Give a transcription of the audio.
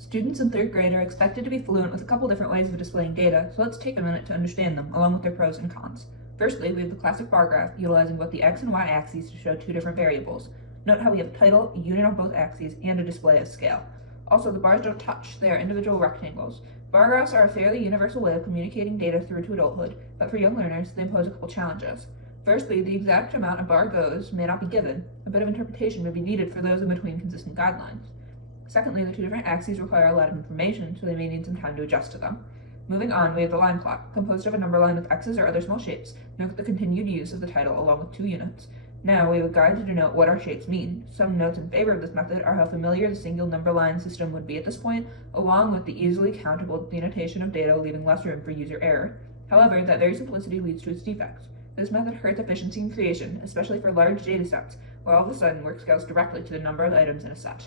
Students in 3rd grade are expected to be fluent with a couple different ways of displaying data, so let's take a minute to understand them, along with their pros and cons. Firstly, we have the classic bar graph, utilizing both the x and y axes to show two different variables. Note how we have a title, a unit on both axes, and a display of scale. Also, the bars don't touch, they are individual rectangles. Bar graphs are a fairly universal way of communicating data through to adulthood, but for young learners, they impose a couple challenges. Firstly, the exact amount a bar goes may not be given. A bit of interpretation may be needed for those in between consistent guidelines. Secondly, the two different axes require a lot of information, so they may need some time to adjust to them. Moving on, we have the line plot, composed of a number line with x's or other small shapes. Note the continued use of the title along with 2 units. Now, we have a guide to denote what our shapes mean. Some notes in favor of this method are how familiar the single number line system would be at this point, along with the easily countable denotation of data, leaving less room for user error. However, that very simplicity leads to its defects. This method hurts efficiency in creation, especially for large data sets, where all of a sudden work scales directly to the number of items in a set.